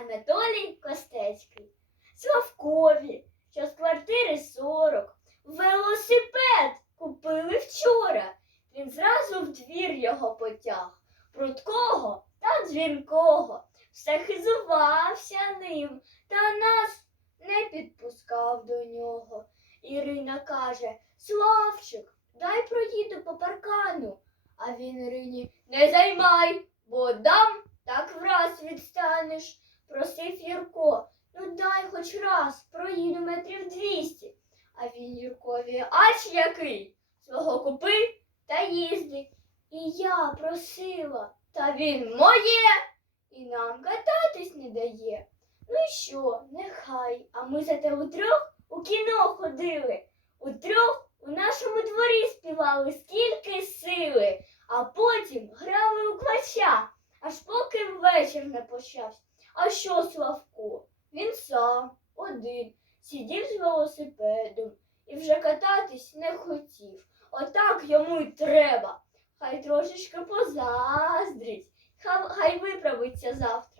Анатолій Костецький. Славкові, що з квартири 40. Велосипед купили вчора. Він зразу в двір його потяг. Прудкого та дзвінкого. Все хизувався ним, та нас не підпускав до нього. Ірина каже: Славчик, дай проїду по паркану. А він Ірині не займай, бо дам, так враз відстанеш. Просив Юрко, ну дай хоч раз, проїду метрів двісті. А він Юркові, ач який, свого купи та їзди. І я просила, та він моє і нам кататись не дає. Ну і що, нехай, а ми зате утрьох у кіно ходили. Утрьох у нашому дворі співали скільки сили, а потім грали у квача, аж поки вечір не почався. А що Славко? Він сам, один, сидів з велосипедом і вже кататись не хотів. Отак йому й треба. Хай трошечки позаздрить, хай, виправиться завтра.